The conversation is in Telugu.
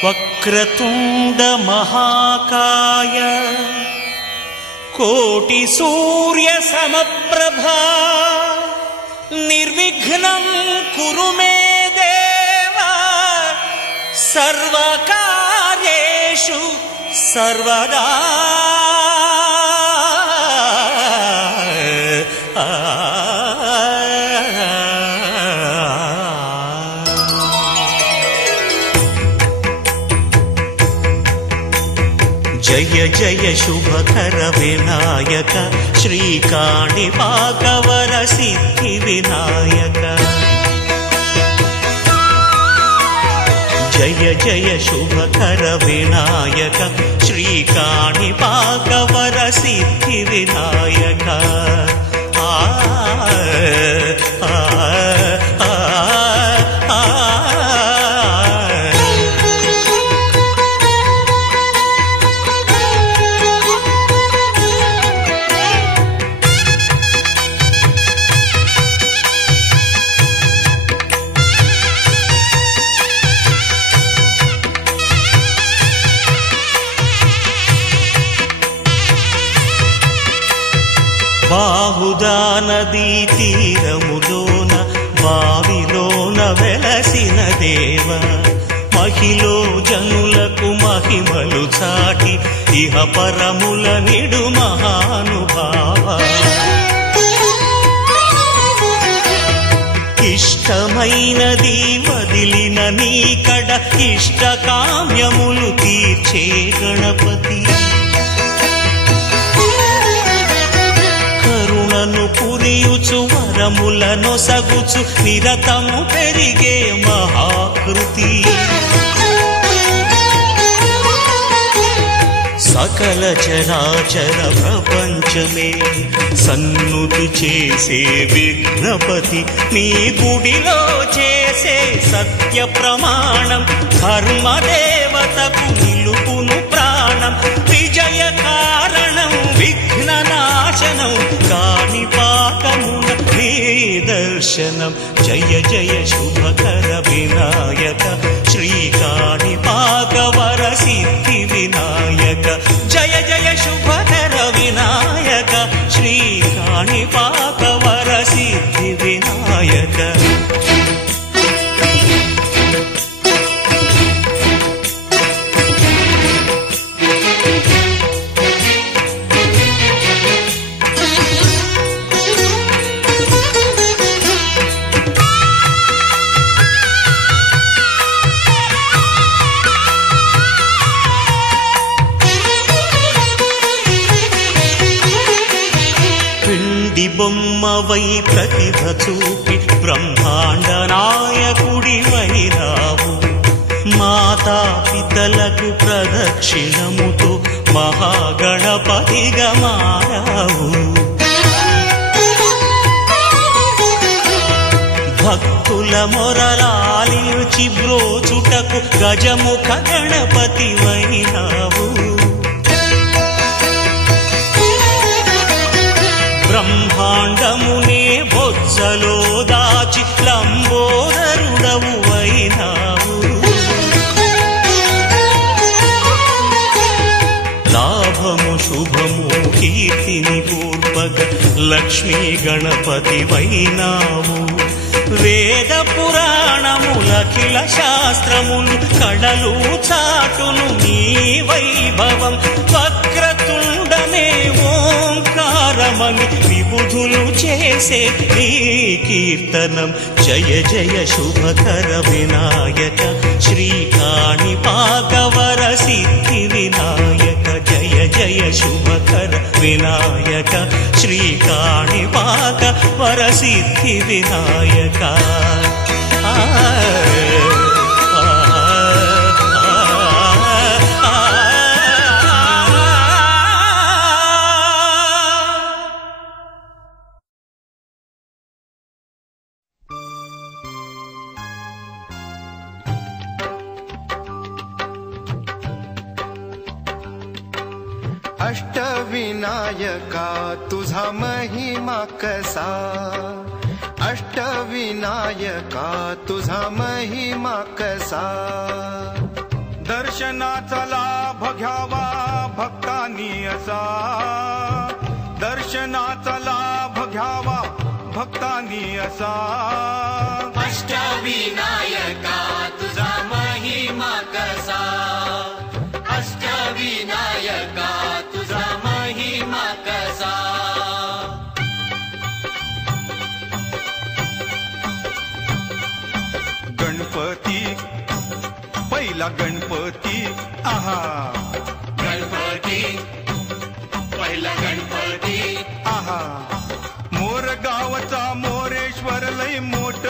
वक्रतुंड महाकाय कोटि सूर्य समप्रभा निर्विघ्नं कुरु मे देव सर्वकार्येषु सर्वदा। जय जय शुभकर विनायक श्रीकाणिपाकवर सिद्धि विनायक। जय जय शुभकर विनायक श्रीकाणिपाकवर सिद्धि विनायक। బాహుదా నదీ తీరములోన బావిలోన వెలసిన దేవ మహిలో జనులకు మహిమలు చాటి ఇహ పరముల నిడు మహానుభావ। ఇష్టమైనది వదిలిన నీకడ ఇష్ట కామ్యములు తీర్చే గణపతి। కరుణను పురియుచు వరములను సగుచు నిరతము పెరిగే మహాకృతి। సకల చరాచర ప్రపంచమే సన్నుతి చేసే విఘ్నపతి నీ గుడిలో చేసే సత్య ప్రమాణం ధర్మదేవతకు నిలుపును ప్రాణం। విజయ కారణం విఘ్న నాశనం కాణిపాకమున నీ దర్శనం। జయ జయ శుభకర వినాయక శ్రీకాణిపాకవర సిద్ధి వినాయక। జయ జయ శుభకర వినాయక శ్రీకాణిపాకవర సిద్ధి వినాయక। బొమ్మవై ప్రతిభ చూపి బ్రహ్మాండ నాయకుడివైరావు। మాతా పితలకు ప్రదక్షిణముతో మహాగణపతిగా మారావు। భక్తుల మొరలాలించి బ్రోచుటకు గజముఖ గణపతివైనావు। బ్రహ్మాండమునే బొజ్జలో దాచి లంబోదరుడవు అయినావు। లాభము శుభము కీర్తిని పూర్వక లక్ష్మీ గణపతి వైనావు। వేద పురాణములఖిల శాస్త్రములు కడలు చాటును నీ వైభవం। వక్రతుండమే ఓంకారమని విబుధులు చేసే నీ కీర్తనం। జయ జయ శుభకర వినాయక శ్రీకాణిపాకవర సిద్ధి వినాయక। జయ జయ శుభకర వినాయక శ్రీకాణిపాకవర సిద్ధి వినాయక। अष्टविनायका तुझा महिमा कसा। अष्टविनायका तुझा महिमा कसा। दर्शनाचा लाभ घ्यावा भक्तांनी असा, दर्शनाचा लाभ घ्यावा भक्तांनी असा। अष्टविनायका तुझा महिमा कसा, अष्टविनायका तुझा महिमा कसा। गणपती पहिला गणपती आहा, गणपती पहिला गणपती आहा, मोर गावचा मोरेश्वर लय मोठ